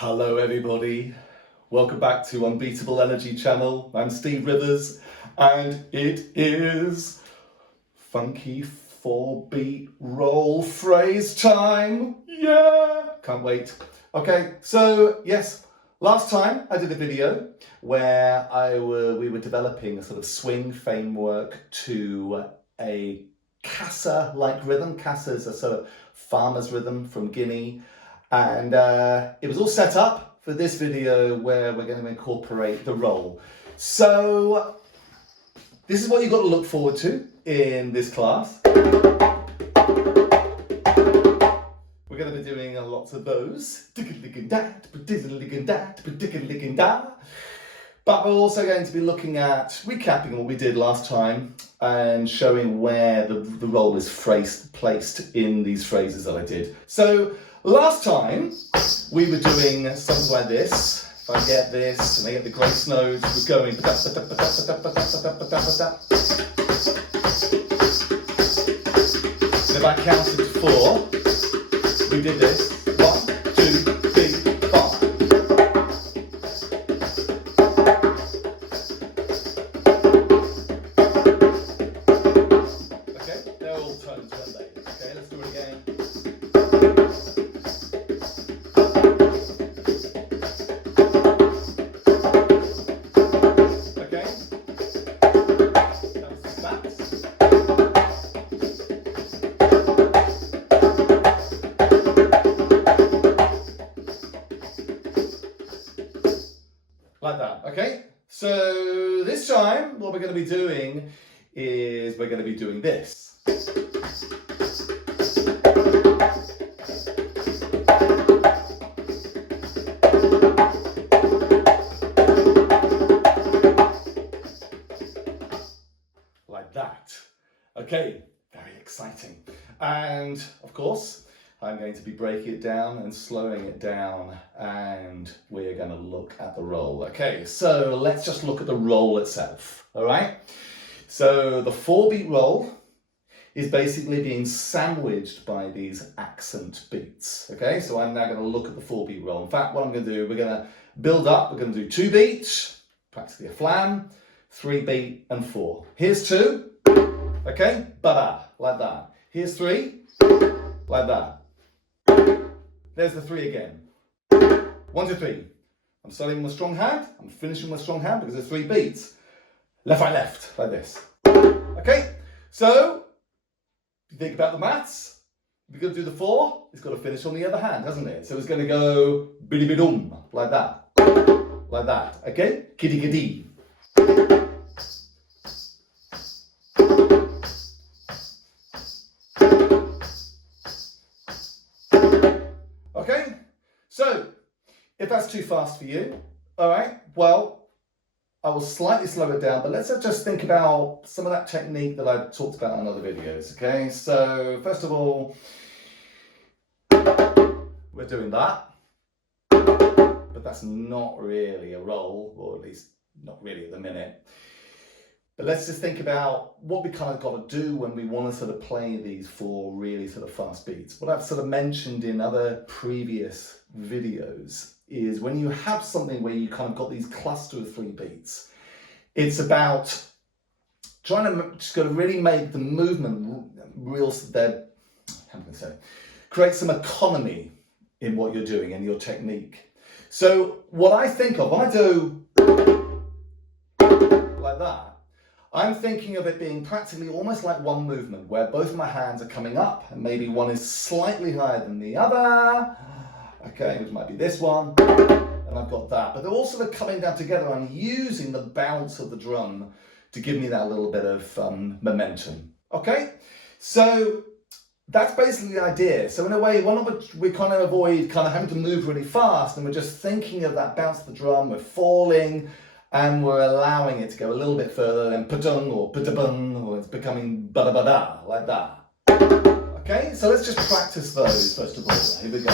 Hello everybody, welcome back to Unbeatable Energy channel. I'm Steve Rivers and it is funky 4-beat roll phrase time. Yeah, can't wait. Okay, so yes, last time I did a video where we were developing a sort of swing framework to a Kassa-like rhythm. Kassa is a sort of farmer's rhythm from Guinea. And it was all set up for this video where we're going to incorporate the roll. So this is what you've got to look forward to in this class. We're going to be doing lots of those. But we're also going to be looking at recapping what we did last time and showing where the roll is placed in these phrases that I did. So last time we were doing something like this. If I get this and I get the grace notes, we're going. And if I counted to 4, we did this. 1, 2, 3, 4. Okay, they're all tones, weren't they? Okay, let's do it again. Like that, okay? So this time, what we're going to be doing is we're going to be doing this. Like that. Okay, very exciting. And of course, I'm going to be breaking it down and slowing it down, and we're going to look at the roll. Okay, so let's just look at the roll itself, all right? So the 4-beat roll is basically being sandwiched by these accent beats, okay? So I'm now going to look at the 4-beat roll. In fact, what I'm going to do, we're going to build up, we're going to do 2 beats, practically a flam, 3-beat and 4. Here's 2, okay? Ba-da, like that. Here's 3, like that. There's the 3 again. 1, 2, 3. I'm starting with a strong hand. I'm finishing with a strong hand because there's 3 beats. Left, right, left, like this. Okay, so if you think about the maths, if you're going to do the 4, it's got to finish on the other hand, hasn't it? So it's going to go bidi-bidum, like that. Like that, okay? Kitty-kitty. Okay, so if that's too fast for you, all right, well, I will slightly slow it down, but let's just think about some of that technique that I've talked about in other videos, okay? So first of all, we're doing that, but that's not really a roll, or at least not really at the minute. But let's just think about what we kind of got to do when we want to sort of play these 4 really sort of fast beats. What I've sort of mentioned in other previous videos is when you have something where you kind of got these cluster of 3 beats, it's about trying to just got to really make the movement real, create some economy in what you're doing and your technique. So what I think of, when I do like that, I'm thinking of it being practically almost like one movement where both of my hands are coming up and maybe one is slightly higher than the other. Okay, which might be this one. And I've got that. But they're all sort of coming down together. I'm using the bounce of the drum to give me that little bit of momentum. Okay, so that's basically the idea. So in a way, we kind of avoid kind of having to move really fast, and we're just thinking of that bounce of the drum. We're falling, and we're allowing it to go a little bit further than pa-dung or pa-da-bung, or it's becoming ba-da-ba-da, like that. Okay, so let's just practice those first of all. Here we go.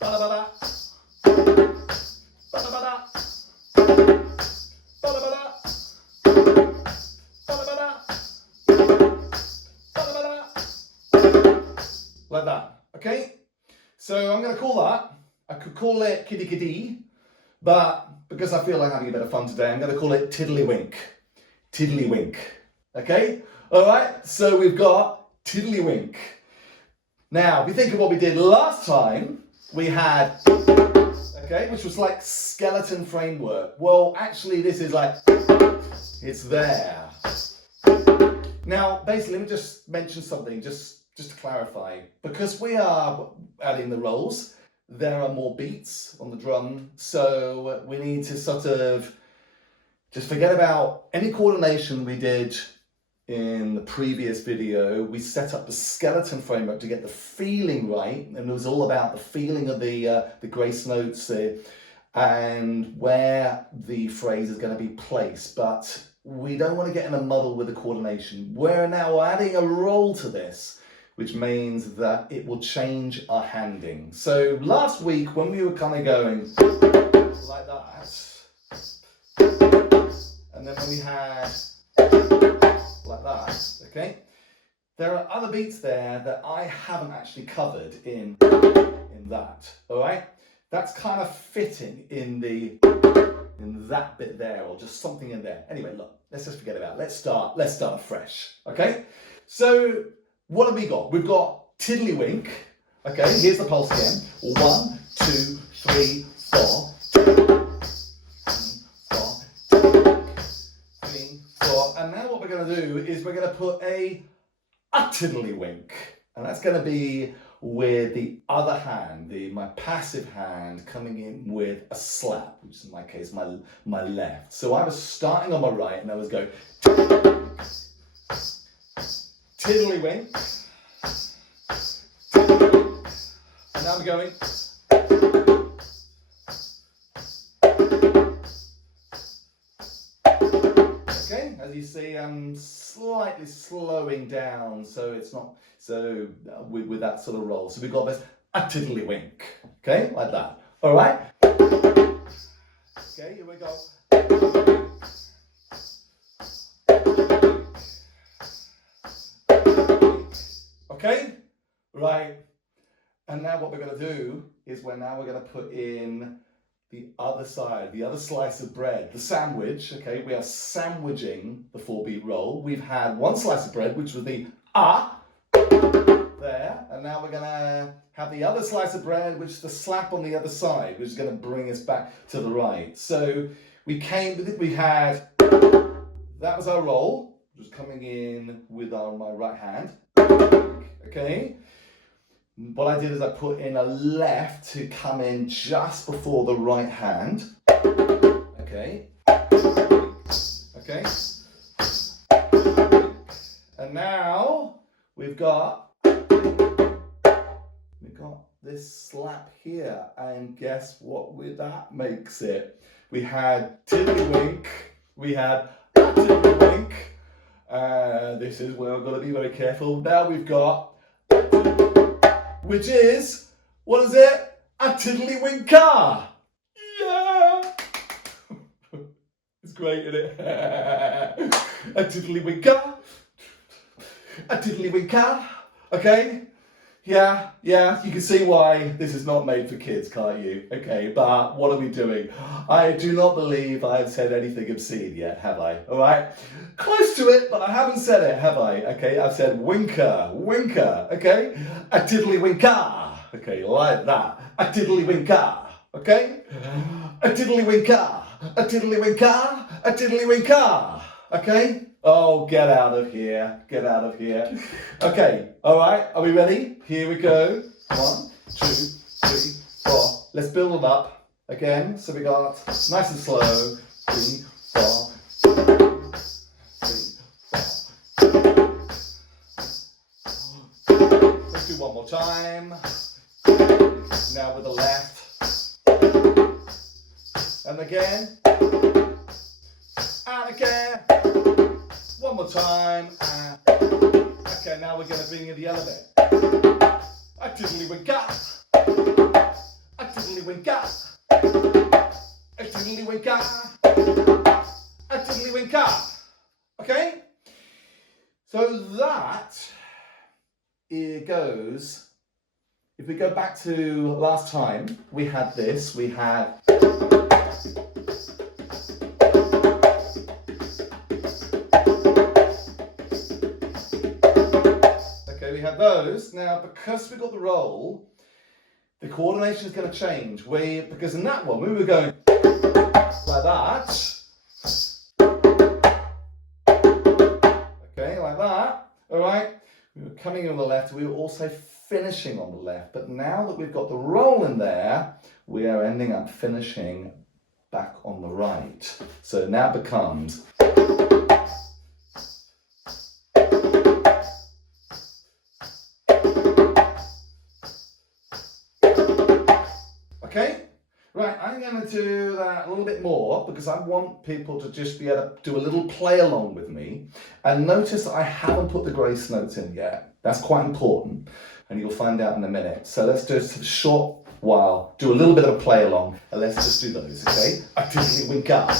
Ba-da-ba-da. Ba-da-ba-da. Ba-da-ba-da. Ba-da-ba-da. going to call that? I could call it kitty kitty, but because I feel like having a bit of fun today, I'm going to call it tiddlywink. Tiddlywink. Okay? All right, so we've got tiddlywink. Now, if you think of what we did last time, we had, okay, which was like skeleton framework. Well, actually, this is like, it's there. Now, basically, let me just mention something, just to clarify. Because we are adding the rolls, there are more beats on the drum, so we need to sort of just forget about any coordination we did in the previous video. We set up the skeleton framework to get the feeling right, and it was all about the feeling of the grace notes and where the phrase is going to be placed. But we don't want to get in a muddle with the coordination. We're now adding a roll to this, which means that it will change our handing. So last week when we were kind of going like that, and then when we had like that, okay, there are other beats there that I haven't actually covered in that, all right? That's kind of fitting in that bit there, or just something in there. Anyway, look, let's just forget about it. Let's start fresh, okay? So what have we got? We've got tiddlywink. Okay, here's the pulse again. 1, 2, 3, 4. 3, 4. And now what we're going to do is we're going to put a tiddlywink. And that's going to be with the other hand, my passive hand, coming in with a slap, which is in my case my left. So I was starting on my right and I was going tiddlywink, and now I'm going okay. As you see, I'm slightly slowing down, so it's not so with that sort of roll. So we've got this a tiddlywink, okay, like that. All right. Okay, here we go. Okay, right, and now what we're going to do is we're going to put in the other side, the other slice of bread, the sandwich. Okay, we are sandwiching the 4-beat roll. We've had one slice of bread, which was the there, and now we're going to have the other slice of bread, which is the slap on the other side, which is going to bring us back to the right. So we had, that was our roll, which was coming in with my right hand. Okay, what I did is I put in a left to come in just before the right hand. Okay, okay, and now we've got this slap here, and guess what that makes it? We had tiddlywink, we had tiddlywink. This is where I've got to be very careful. Now we've got, which is, what is it? A tiddlywinker. Yeah! It's great, isn't it? A tiddlywinker. A tiddlywinker. Okay? Yeah, you can see why this is not made for kids, can't you? Okay, but what are we doing? I do not believe I have said anything obscene yet, have I? All right? Close to it, but I haven't said it, have I? Okay, I've said winker, okay? A tiddlywinker, okay, like that. A tiddlywinker, okay? A tiddlywinker, a tiddlywinker, a tiddlywinker, okay? Oh, get out of here. Get out of here. Okay, all right, are we ready? Here we go. 1, 2, 3, 4. Let's build it up again. So we got nice and slow. 3, 4. 3, 4. Let's do one more time. Now with the left. And again. And again. One more time. Okay, now we're going to bring in the other bit. A tiddlywinker. A tiddlywinker. A tiddlywinker. A tiddlywinker. Okay? So that it goes if we go back to last time, we had this, we had... Okay, we had those. Now, because we got the roll, the coordination is going to change. Because in that one, we were going like that. Okay, like that. All right. We were coming in on the left. We were also finishing on the left. But now that we've got the roll in there, we are ending up finishing back on the right. So now it becomes... Okay, right, I'm going to do that a little bit more because I want people to just be able to do a little play along with me. And notice that I haven't put the grace notes in yet. That's quite important, and you'll find out in a minute. So let's just a short while, do a little bit of a play along, and let's just do those, okay? A tiddly wink up,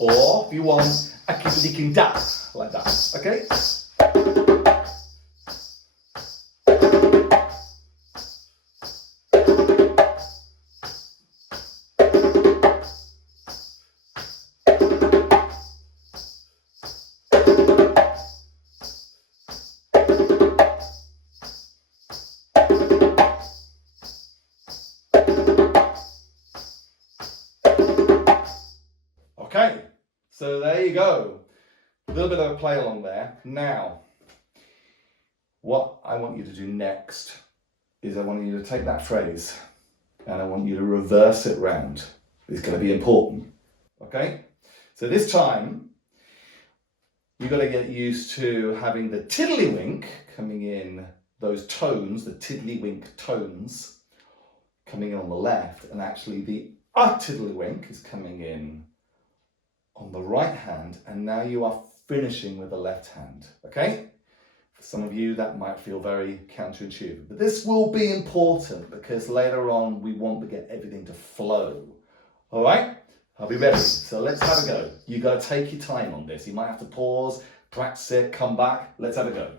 or if you want, a kiddly king da, like that, okay? Okay, so there you go. A little bit of a play along there. Now, what I want you to do next is I want you to take that phrase and I want you to reverse it round. It's going to be important. Okay? So this time, you've got to get used to having the tiddlywink coming in, those tones, the tiddlywink tones, coming in on the left, and actually the tiddlywink is coming in on the right hand, and now you are finishing with the left hand, okay? For some of you, that might feel very counterintuitive, but this will be important because later on we want to get everything to flow. All right? Are we ready? So let's have a go. You've got to take your time on this. You might have to pause, practice it, come back. Let's have a go.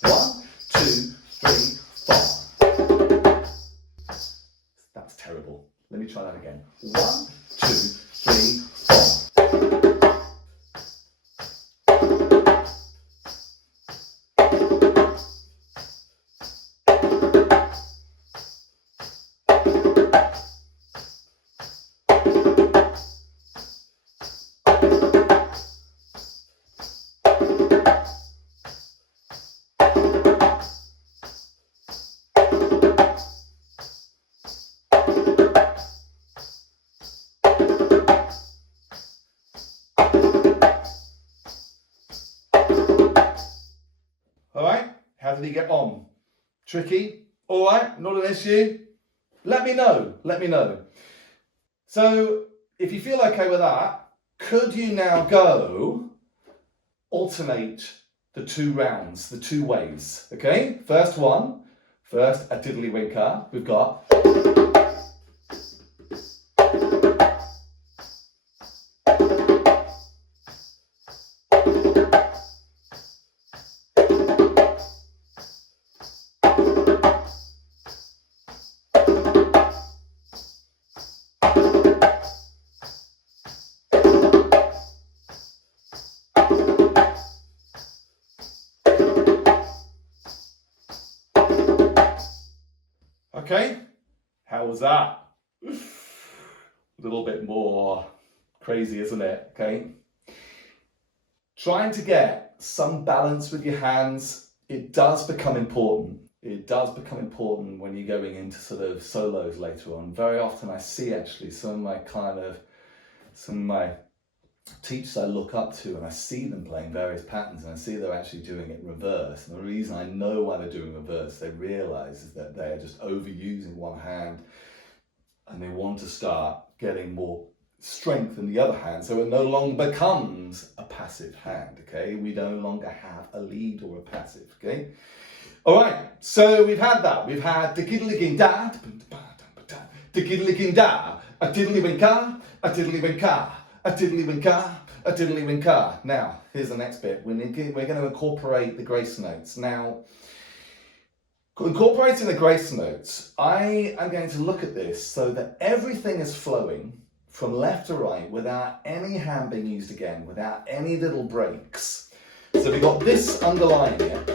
1, 2, 3, 4. That's terrible. Let me try that again. 1, 2, 3, 4. How did he get on? Tricky? All right, not an issue? Let me know, let me know. So if you feel okay with that, could you now go alternate the 2 rounds, the 2 ways, okay? First one, first a tiddlywinker, we've got. Okay, how was that? A little bit more crazy, isn't it? Okay. Trying to get some balance with your hands, it does become important. It does become important when you're going into sort of solos later on. Very often I see actually some of my teachers I look up to, and I see them playing various patterns, and I see they're actually doing it in reverse. And the reason I know why they're doing reverse, they realise is that they're just overusing one hand and they want to start getting more strength in the other hand, so it no longer becomes a passive hand, okay? We no longer have a lead or a passive, okay? All right, so we've had that. We've had da, a tiddlywinka, a tiddlywinka, a tiddlywinka, a tiddlywinka. Now, here's the next bit. We're going to incorporate the grace notes. Now, Incorporating the grace notes, I am going to look at this so that everything is flowing from left to right without any hand being used again, without any little breaks. So we've got this underlying it,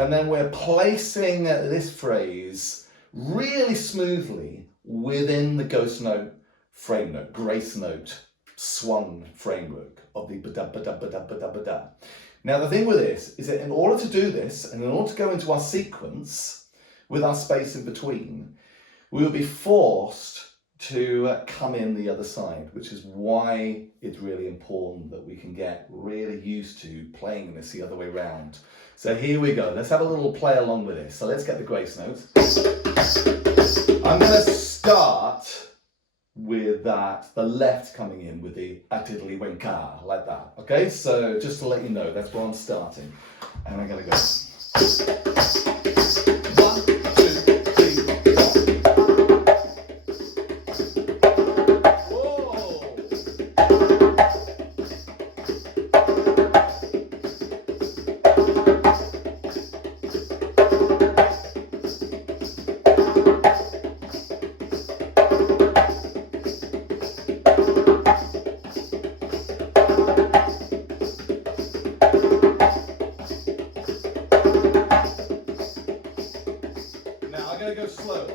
and then we're placing this phrase really smoothly within the ghost note framework, grace note, swan framework of the ba-da-ba-da-ba-da-ba-da-ba-da. Now the thing with this is that in order to do this, and in order to go into our sequence with our space in between, we will be forced to come in the other side, which is why it's really important that we can get really used to playing this the other way round. So here we go, let's have a little play along with this. So let's get the grace notes. I'm going to start with that, the left coming in with the a-tiddly-wink-ah, like that. Okay, so just to let you know, that's where I'm starting. And I'm going to go 1, 2, 3, 4. Whoa! Now I'm going to go slow.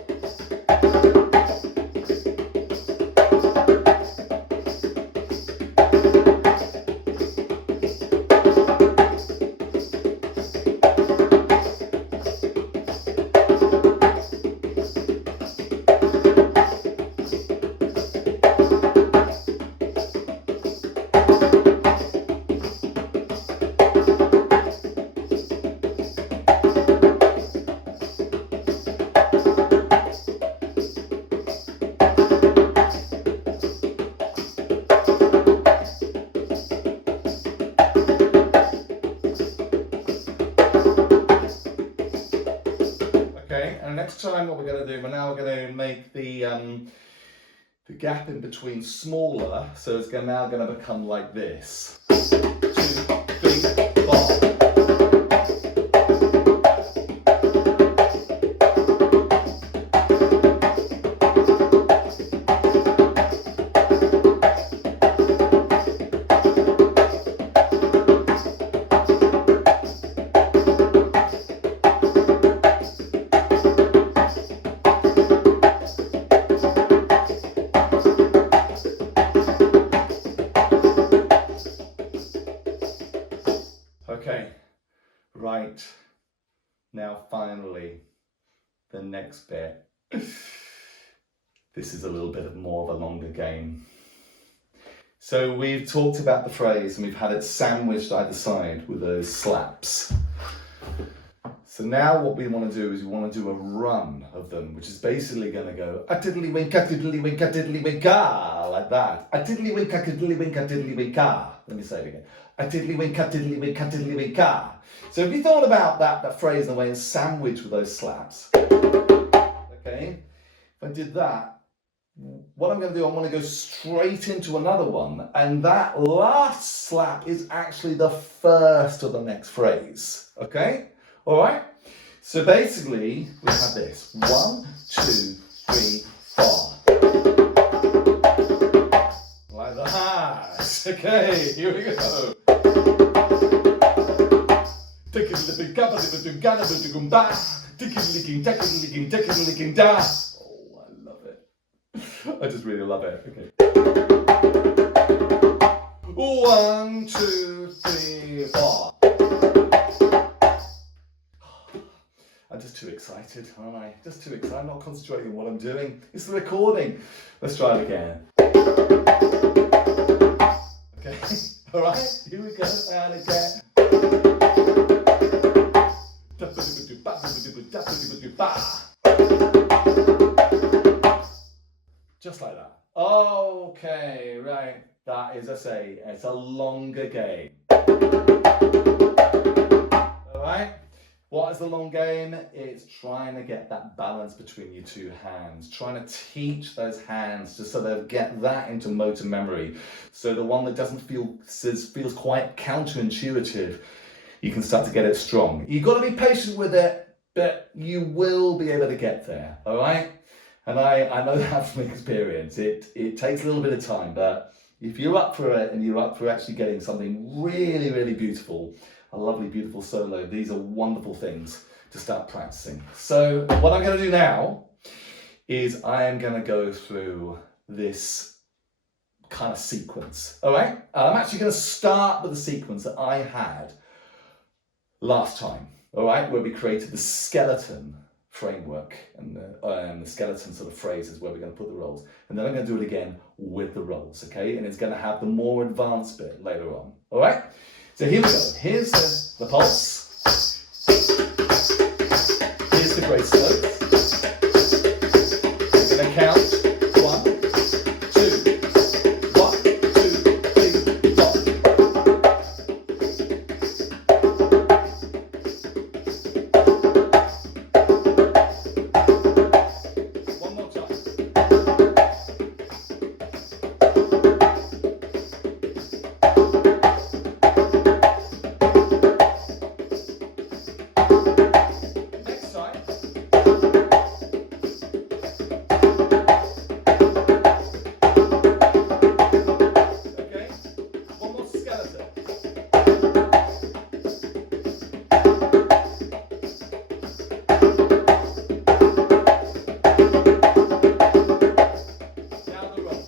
Okay, and next time what we're going to do, we're going to make the gap in between smaller, so it's now going to become like this. 2, 3, 4. Okay, right, now finally, the next bit. This is a little bit more of a longer game. So we've talked about the phrase and we've had it sandwiched either side with those slaps. So now what we want to do is we want to do a run of them, which is basically going to go a-tiddly-wink, a-tiddly-wink, a-tiddly-wink-ah, like that. A-tiddly-wink, a-tiddly-wink, a-tiddly-wink-ah. Let me say it again. A-tiddly-wink, a-tiddly-wink, a-tiddly-wink-ah. So if you thought about that phrase in the way it's sandwiched with those slaps, okay, if I did that, what I'm going to do, I'm going to go straight into another one, and that last slap is actually the first of the next phrase, okay? All right? So basically, we have this. 1, 2, 3, 4. Like that. Okay, here we go. Oh, I love it. I just really love it. Okay. 1, 2, 3, 4. I'm just too excited, aren't I? Just too excited. I'm not concentrating on what I'm doing. It's the recording. Let's try it again. Okay. All right. Here we go. And again. Just like that. Okay, right. That is, I say, it's a longer game. All right. What is the long game? It's trying to get that balance between your two hands, trying to teach those hands just so they'll get that into motor memory. So the one that doesn't feels quite counterintuitive, you can start to get it strong. You've got to be patient with it. but you will be able to get there, all right? And I know that from experience. It takes a little bit of time, but if you're up for it and you're up for actually getting something really, really beautiful, a lovely, beautiful solo, these are wonderful things to start practicing. So what I'm going to do now is I am going to go through this kind of sequence, all right? I'm actually going to start with the sequence that I had last time, all right, where we created the skeleton framework and the skeleton sort of phrases where we're going to put the rolls. And then I'm going to do it again with the rolls, okay? And it's going to have the more advanced bit later on, all right? So here we go. Here's the pulse. Here's the grace note. We're going to count. 1, 2, 1, 2, 3, 4. One more time. Next time. Okay, one more skeleton. Now the roll.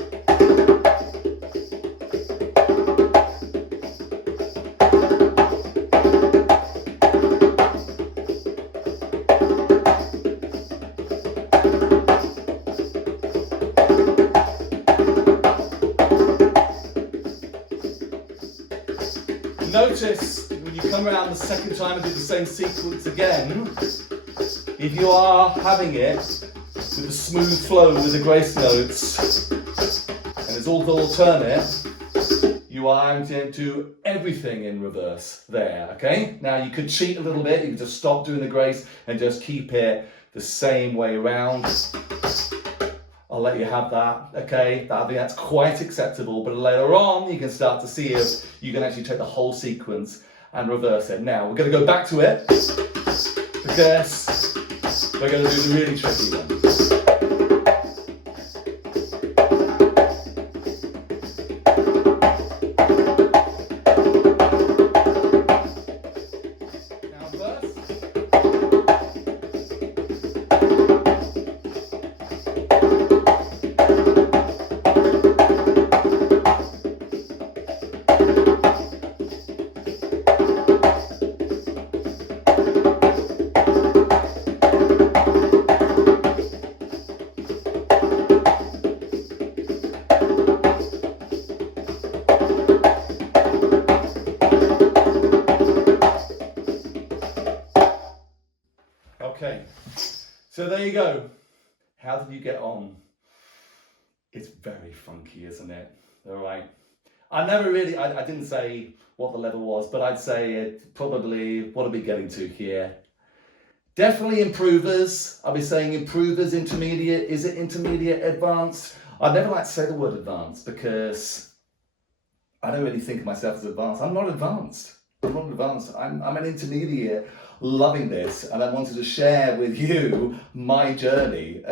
Notice when you come around the second time and do the same sequence again, if you are having it with a smooth flow with the grace notes and it's all alternate, you are going to do everything in reverse there, okay? Now you could cheat a little bit, you could just stop doing the grace and just keep it the same way around. I'll let you have that, okay? I think that's quite acceptable, but later on you can start to see if you can actually take the whole sequence and reverse it. Now, we're going to go back to it because we're going to do the really tricky one. Now first. Okay, so there you go. How did you get on? It's very funky, isn't it? All right. I didn't say what the level was, but I'd say it probably, what are we getting to here? Definitely improvers. I'll be saying improvers, intermediate. Is it intermediate, advanced? I'd never like to say the word advanced because I don't really think of myself as advanced. I'm not advanced. I'm an intermediate, loving this, and I wanted to share with you my journey,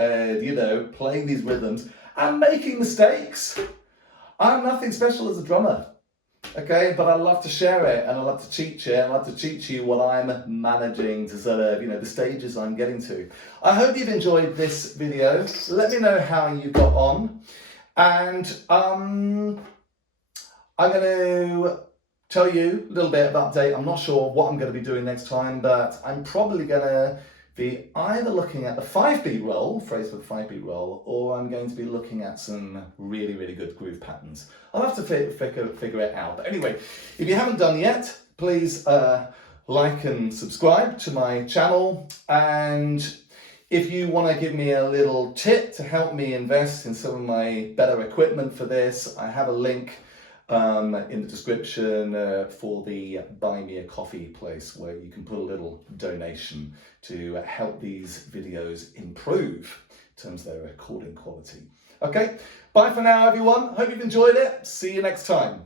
playing these rhythms and making mistakes. I'm nothing special as a drummer, okay, but I love to share it and I love to teach it. I love to teach you what I'm managing to sort of, the stages I'm getting to. I hope you've enjoyed this video. Let me know how you got on, and I'm going to tell you a little bit of update. I'm not sure what I'm going to be doing next time, but I'm probably going to be either looking at the 5-beat roll, phrase for the 5-beat roll, or I'm going to be looking at some really, really good groove patterns. I'll have to figure it out. But anyway, if you haven't done yet, please like and subscribe to my channel. And if you want to give me a little tip to help me invest in some of my better equipment for this, I have a link in the description for the Buy Me a Coffee place where you can put a little donation to help these videos improve in terms of their recording quality. Okay, bye for now everyone. Hope you've enjoyed it. See you next time.